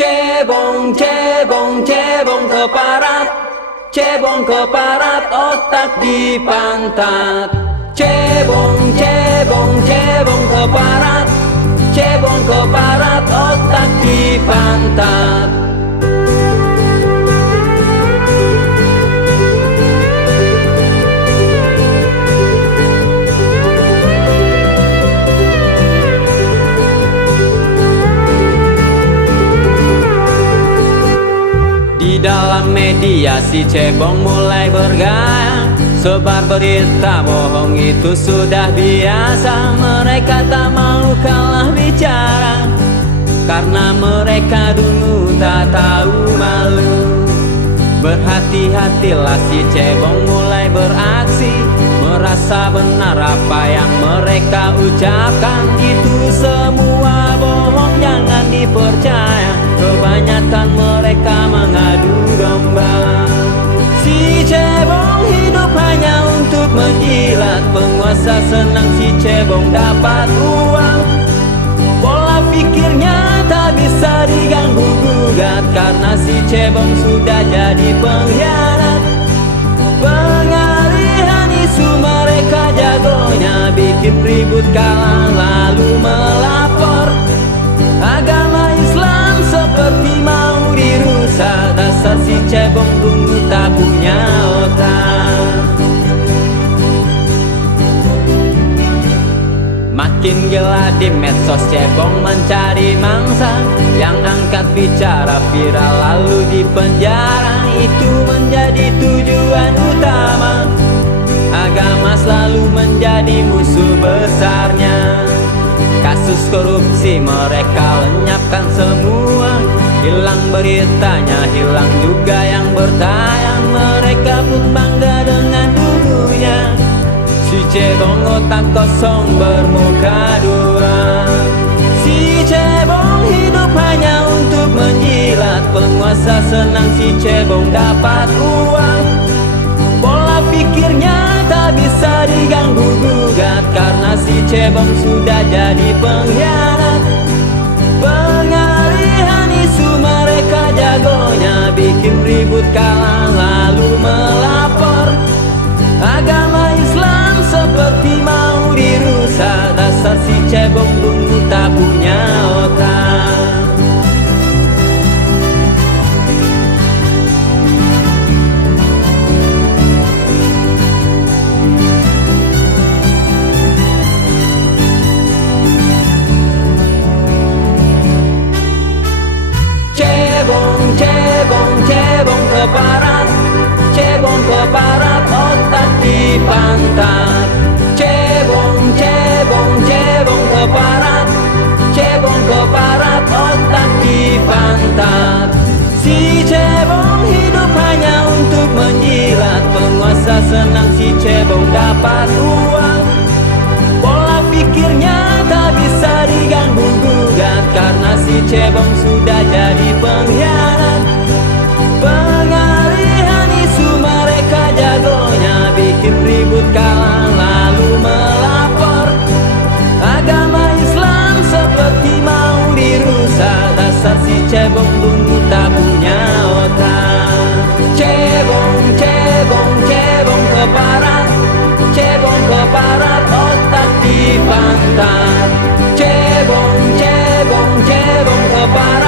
Cebong, cebong, cebong ke parat, otak di pantat. Cebong, cebong, cebong ke parat, otak di pantat. Di dalam media si cebong mulai bergaya, sebar berita bohong itu sudah biasa. Mereka tak mau kalah bicara, karena mereka dulu tak tahu malu. Berhati-hatilah si cebong mulai beraksi, merasa benar apa yang mereka ucapkan. Itu semua bohong, jangan dipercaya. Kebanyakan mereka mengadu domba. Si cebong hidup hanya untuk menjilat, penguasa senang si cebong dapat uang. Pola pikirnya tak bisa diganggu gugat, karena si cebong sudah jadi pengkhianat. Pengalihan isu mereka jagonya, bikin ribut kalah lalu melapor. Agama Islam seperti mau dirusak, dasar si cebong dulu tak punya otak. Makin gila di medsos cebong mencari mangsa, yang angkat bicara viral lalu di penjara. Itu menjadi tujuan utama, agama selalu menjadi musuh besarnya. Kasus korupsi mereka lenyapkan semua, hilang beritanya, hilang juga yang bertayang. Mereka pun bangga dengan dulunya. Si cebong otak kosong bermuka dua. Si cebong hidup hanya untuk menjilat, penguasa senang si cebong dapat uang. Pola pikirnya tak bisa diganggu gugat, karena si cebong sudah jadi pengkhianat. Pengalihan isu mereka jagonya, bikin ribut kalah lalu melapor. Agama Islam seperti mau dirusak, dasar si cebong dulu tak punya otak. Cebong ke parat, otak di pantat. Cebong, cebong, cebong ke parat, otak di pantat. Si cebong hidup hanya untuk menjilat, penguasa senang si cebong dapat uang. Pola pikirnya tak bisa diganggu gugat, karena si cebong sudah jadi pengkhianat. Pengalihan isu mereka jagonya, bikin ribut kalah lalu melapor. Agama Islam seperti mau dirusak, dasar si cebong dulu tak punya otak. Cebong, cebong, cebong ke parat, otak di pantat. Cebong, cebong, cebong ke parat.